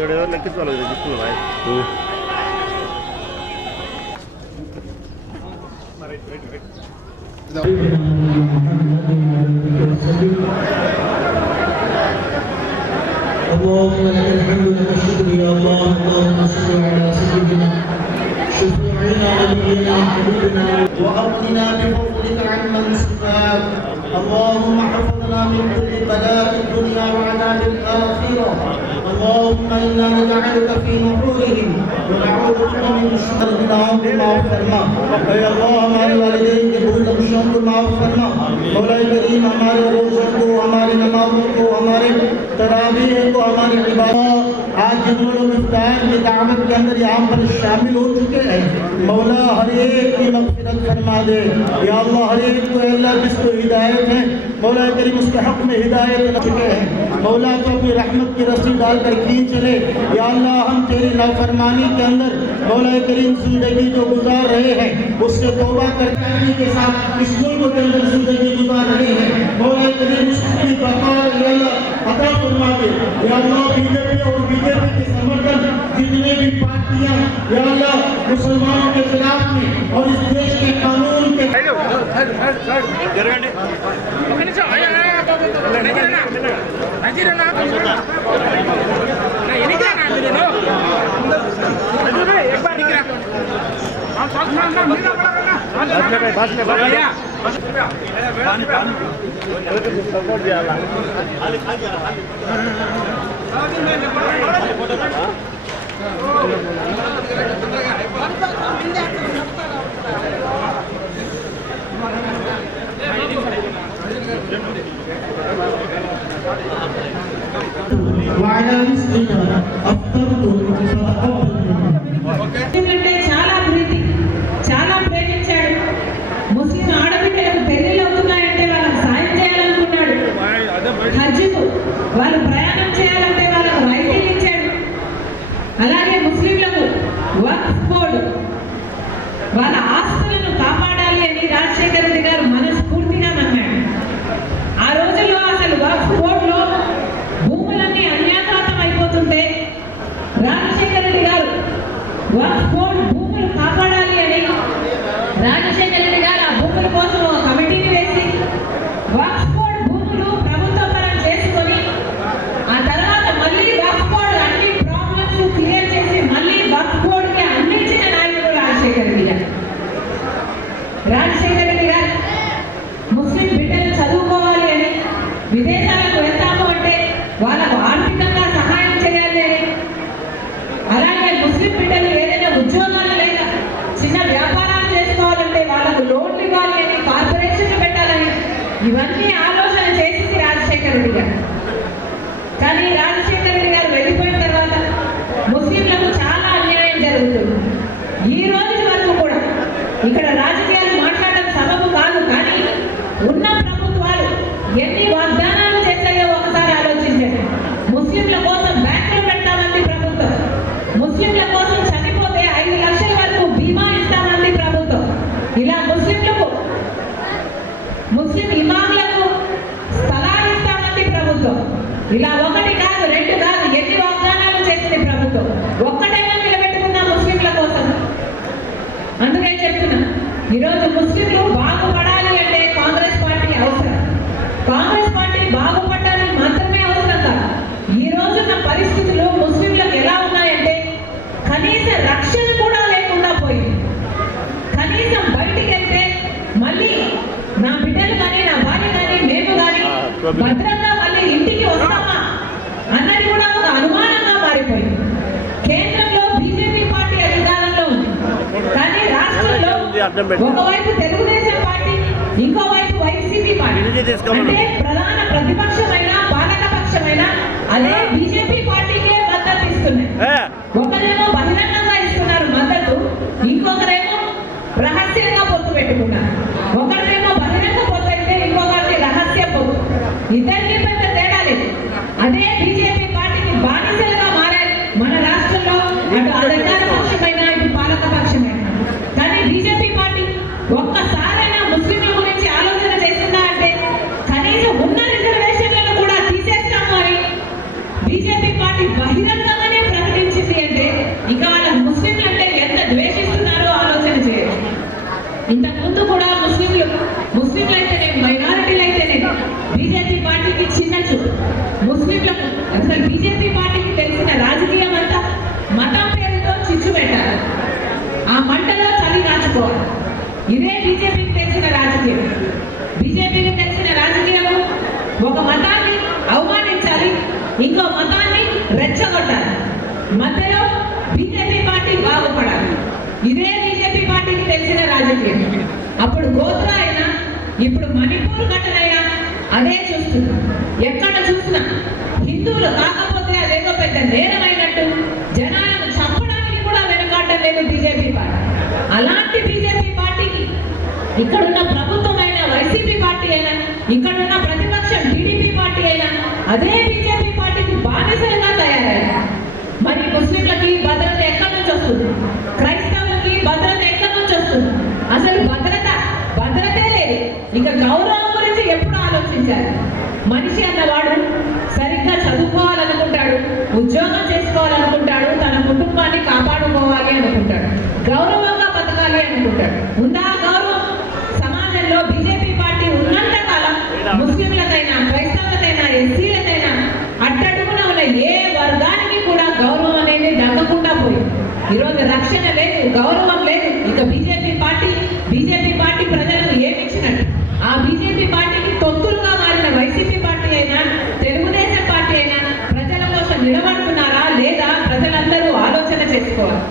गड्यावर नक्कीच चालवतो दिसून اللهم لك الحمد لك الشكر يا الله اللهم صل على سيدنا شفيعنا نبينا حبيبنا واغننا بفضلك عمن سواك اللهم احفظنا من كل بلاء الدنيا وعذاب الاخره اللهم انا نجعلك في نحورهم. ونعوذ بك من شر العام معاف فرما اے اللہ ہمارے والدین کے بھول بخشوں کو معاف فرما مولا کریم ہمارے روزوں کو ہماری نمازوں کو ہمارے تراویح کو ہماری عبادت آج جن لوگ افطار کی دعوت کے اندر یہاں پر شامل ہو چکے ہیں۔ مولا ہر ایک کی مغفرت فرما دے۔ یا اللہ ہر ایک کو اے اللہ جس کو ہدایت ہے، مولا کریم اس کے حق میں ہدایت رکھ چکے ہیں۔ مولا کو اپنی رحمت کی رسی ڈال کر کھینچ لے۔ یا اللہ ہم تیری نافرمانی کے اندر مولا کریم زندگی جو گزار رہے ہیں اس کے توبہ کرنے کے ساتھ اس ملک کے اندر زندگی گزار رہے ہیں مولا کریم اس کی بقا اللہ عطا فرما دے یا اللہ بی جے پی اور بی جے پی کے سمرتن جتنے بھی پارٹیاں یا اللہ مسلمانوں کے خلاف میں اور اس دیش کے قانون کے نجیرنا نجیرنا બસ ప్రభుత్వం. ఒక్కటైనా నిలబెట్టుకున్న ముస్లింల కోసం. అందుకే చెప్తున్నా ఈరోజు ముస్లింలు బాగుపడాలి అంటే కాంగ్రెస్ పార్టీ అవసరం. కాంగ్రెస్ పార్టీ బాగుపడడానికి మాత్రమే అవసరం కాదు. ఈ రోజున్న పరిస్థితులు ముస్లింలకు ఎలా ఉన్నాయంటే కనీస రక్షణ కూడా లేకుండా పోయింది. కనీసం బయటికి వెళ్తే మళ్ళీ నా బిడ్డలు కానీ నా భార్య కానీ మేము కానీ భద్రంగా రాష్ట్రంలో ఒకవైపు తెలుగుదేశం పార్టీ ఇంకోవైపు వైసీపీ పార్టీ. ఇది తీసుకోమను. అంటే మధ్యలో బీజేపీ పార్టీ బాగుపడాలి. ఇదే బీజేపీ పార్టీకి తెలిసిన రాజకీయం. అప్పుడు గోత్ర అయినా ఇప్పుడు మణిపూర్ ఘటనైనా అదే చూస్తున్నాం. ఎక్కడ చూసినా హిందువులు కాకపోతే అదేదో పెద్ద నేరమైనట్టు జనాలను చంపడానికి కూడా వెనకాడడం లేదు బీజేపీ పార్టీ. అలాంటి బీజేపీ పార్టీకి ఇక్కడున్న ప్రభుత్వం అయినా వైసీపీ పార్టీ అయినా ఇక్కడున్న ప్రతిపక్షం టీడీపీ పార్టీ అయినా అదే బీజేపీ పార్టీకి బానిసలుగా తయారయ్యారు మరి ముస్లింలకి భద్రత ఎక్కడి నుంచి వస్తుంది క్రైస్తవులకి భద్రత ఎక్కడి నుంచి వస్తుంది అసలు భద్రత భద్రతే లేదు ఇక గౌరవం గురించి ఎప్పుడు ఆలోచించారు మనిషి అన్నవాడు సరిగ్గా చదువుకోవాలనుకుంటాడు ఉద్యోగం చేసుకోవాలనుకుంటాడు తన కుటుంబాన్ని కాపాడుకోవాలి అనుకుంటాడు గౌరవంగా బతకాలి అనుకుంటాడు. ఉందా గౌరవం? సమాజంలో బీజేపీ పార్టీ ఉన్నంత కాలం ముస్లింలకైనా క్రైస్తవులకైనా ఎస్సీలకైనా అట్టడుగున ఉన్న ఏ వర్గానికి కూడా గౌరవం అనేది దక్కకుండా పోయింది. ఈరోజు రక్షణ లేదు గౌరవం లేదు ఇక బీజేపీ పార్టీ బీజేపీ పార్టీ ప్రజలకు ఏమి ఇచ్చినట్టు ఆ బీజేపీ పార్టీకి తొత్తులుగా మారిన వైసీపీ పార్టీ అయినా తెలుగుదేశం పార్టీ అయినా ప్రజల కోసం నిలబడుతున్నారా లేదా ప్రజలందరూ ఆలోచన చేసుకోవాలి.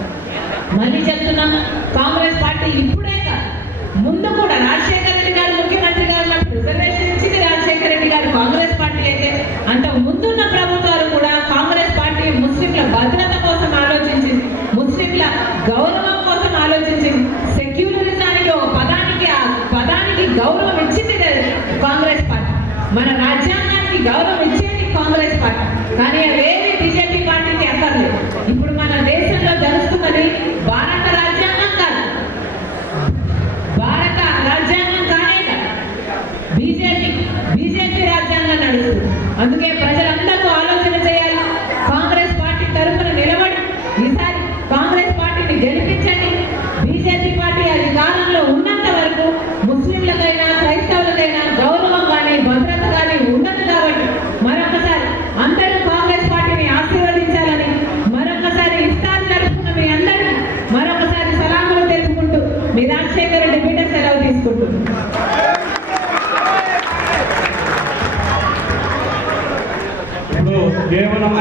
మళ్ళీ చెప్తున్నా కాంగ్రెస్ పార్టీ ఇప్పుడే కాదు ముందు కూడా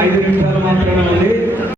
ఐదు నిమిషాలు మాత్రమే ఉంది